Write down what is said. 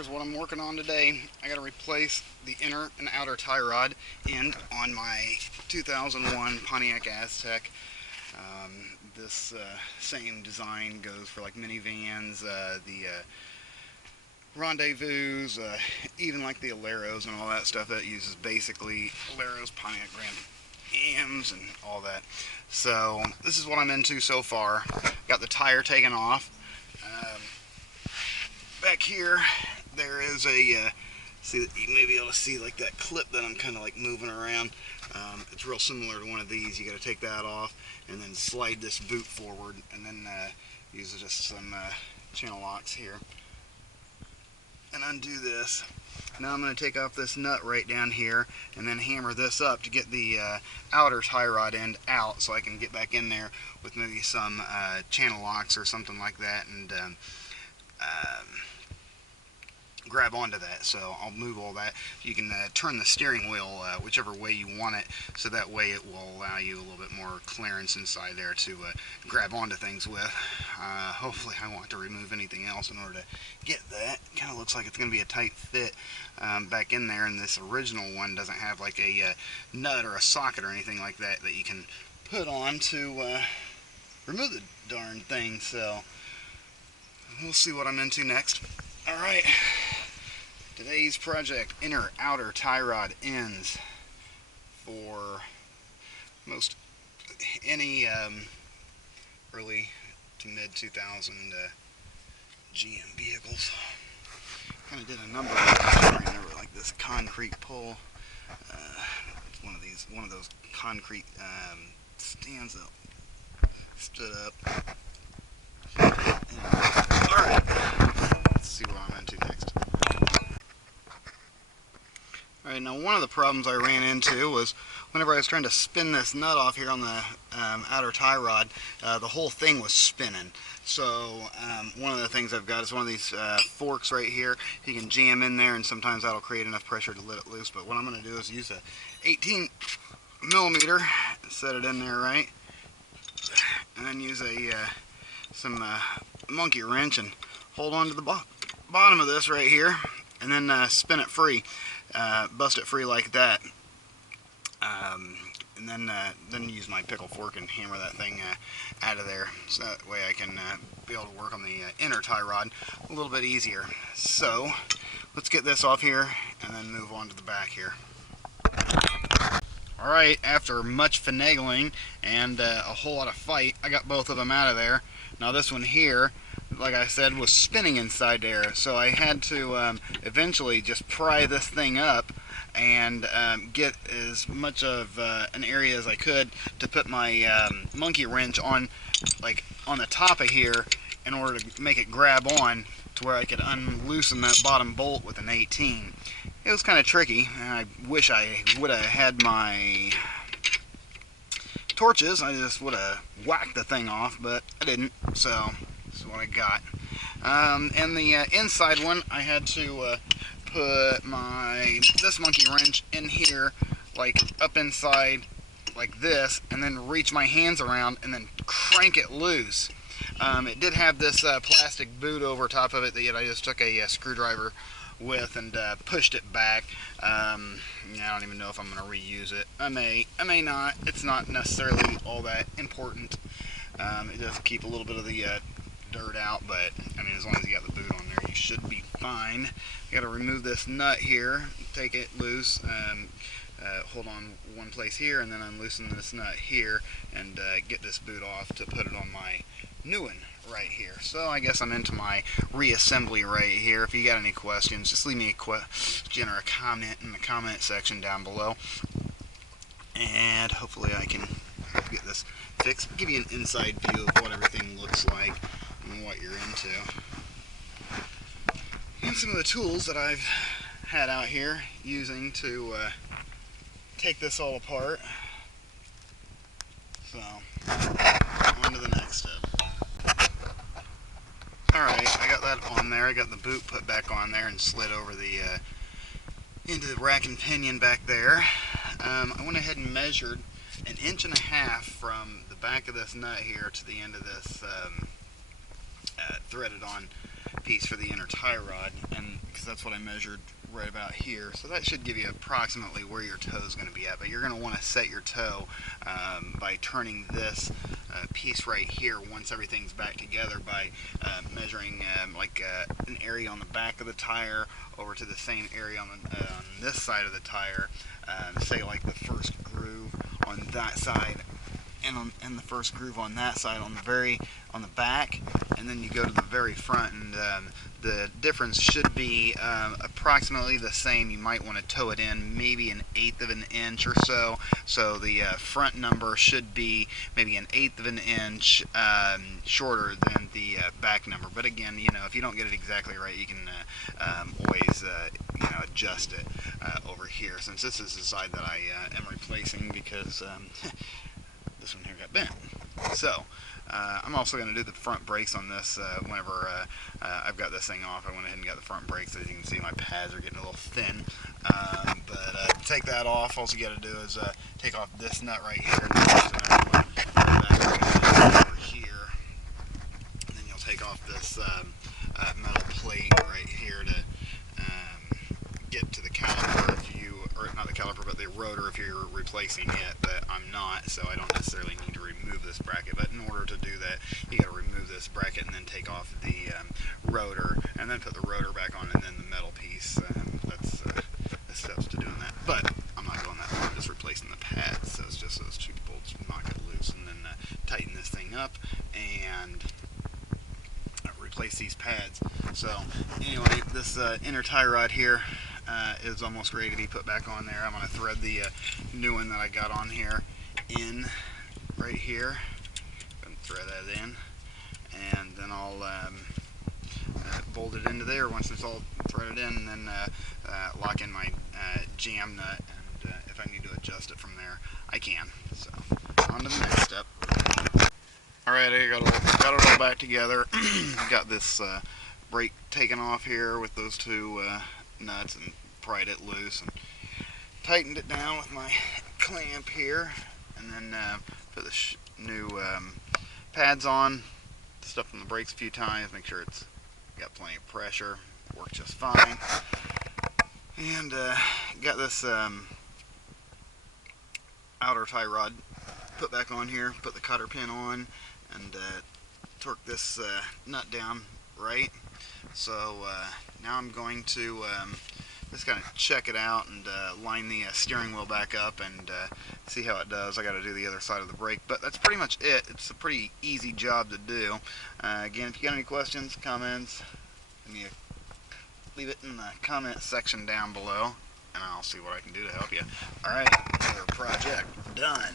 here's what I'm working on today. I got to replace the inner and outer tie rod end on my 2001 Pontiac Aztek. This same design goes for like minivans, the Rendezvous, even like the Aleros and all that stuff. That uses basically Aleros, Pontiac Grand Ams, and all that. So this is what I'm into so far. Got the tire taken off. Back here, there is a, see, you may be able to see like that clip that I'm kind of like moving around. It's real similar to one of these. You got to take that off and then slide this boot forward, and then use just some channel locks here and undo this. Now I'm going to take off this nut right down here and then hammer this up to get the outer tie rod end out, so I can get back in there with maybe some channel locks or something like that, and grab onto that. So I'll move all that. You can turn the steering wheel whichever way you want it, so that way it will allow you a little bit more clearance inside there to grab onto things with. Hopefully I won't have to remove anything else in order to get that. Kind of looks like it's going to be a tight fit back in there, and this original one doesn't have like a nut or a socket or anything like that that you can put on to remove the darn thing. So we'll see what I'm into next. Alright, today's project, inner outer tie rod ends for most any early to mid 2000 GM vehicles. Kind of did a number of things. I remember like this concrete pole. It's one of those concrete stands that stood up. Alright. See what I'm into next. Alright, now one of the problems I ran into was whenever I was trying to spin this nut off here on the outer tie rod, the whole thing was spinning. So one of the things I've got is one of these forks right here. You can jam in there, and sometimes that'll create enough pressure to let it loose. But what I'm going to do is use a 18 millimeter, set it in there right, and then use a some monkey wrench and hold on to the bottom of this right here, and then spin it free, bust it free like that, and then use my pickle fork and hammer that thing out of there, so that way I can be able to work on the inner tie rod a little bit easier. So let's get this off here and then move on to the back here. Alright, after much finagling and a whole lot of fight, I got both of them out of there. Now this one here, like I said, was spinning inside there, so I had to eventually just pry this thing up and get as much of an area as I could to put my monkey wrench on, like on the top of here, in order to make it grab on to where I could unloosen that bottom bolt with an 18. It was kind of tricky, and I wish I would have had my torches. I just would have whacked the thing off, but I didn't, so this is what I got. And the inside one, I had to put this monkey wrench in here, like up inside like this, and then reach my hands around and then crank it loose. It did have this plastic boot over top of it that I just took a screwdriver with and pushed it back. I don't even know if I'm going to reuse it. I may not. It's not necessarily all that important. It does keep a little bit of the dirt out, but I mean, as long as you got the boot on there, you should be fine. You got to remove this nut here, take it loose, hold on one place here, and then unloosen this nut here, and get this boot off to put it on my new one right here. So I guess I'm into my reassembly right here. If you got any questions, just leave me a question or a comment in the comment section down below, and hopefully I can get this fixed, give you an inside view of what everything looks like and what you're into. And some of the tools that I've had out here using to take this all apart. So, on to the next step. Alright, I got that on there. I got the boot put back on there and slid over the into the rack and pinion back there. I went ahead and measured 1.5 inches from the back of this nut here to the end of this threaded on piece for the inner tie rod, and because that's what I measured right about here. So that should give you approximately where your toe is going to be at. But you're going to want to set your toe by turning this piece right here once everything's back together by measuring an area on the back of the tire over to the same area on this side of the tire. Say like the first groove on that side and the first groove on that side on the back, and then you go to the very front, and the difference should be approximately the same. You might want to toe it in maybe 1/8 of an inch or so. So the front number should be maybe 1/8 of an inch shorter than the back number. But again, if you don't get it exactly right, you can always adjust it over here. Since this is the side that I am replacing, because this one here got bent. So I'm also going to do the front brakes on this whenever I've got this thing off. I went ahead and got the front brakes. As you can see, my pads are getting a little thin. But to take that off, all you got to do is take off this nut right here. Over here. And then you'll take off this metal plate right here to get to the caliper, or not the caliper, but the rotor if you're replacing it. But I'm not, so I don't necessarily need to remove this bracket. But in order to do that, you got to remove this bracket and then take off the rotor, and then put the rotor back on, and then the metal piece. That's the steps to doing that. But I'm not going that far. I'm just replacing the pads, so it's just those two bolts. Knock it loose, and then tighten this thing up and replace these pads. So anyway, this inner tie rod here is almost ready to be put back on there. I'm going to thread the new one that I got on here in right here. I'm going to thread that in, and then I'll bolt it into there once it's all threaded in, and then lock in my jam nut, and if I need to adjust it from there, I can. So on to the next step. Alright, I got it all back together. Got this brake taken off here with those two nuts, and pried it loose and tightened it down with my clamp here, and then put the new pads on, stuffed on the brakes a few times, make sure it's got plenty of pressure, works just fine, and got this outer tie rod put back on here, put the cotter pin on, and torque this nut down right. So now I'm going to just kind of check it out and line the steering wheel back up and see how it does. I got to do the other side of the brake, but that's pretty much it. It's a pretty easy job to do. Again, if you got any questions, comments, leave it in the comment section down below, and I'll see what I can do to help you. Alright, another project done.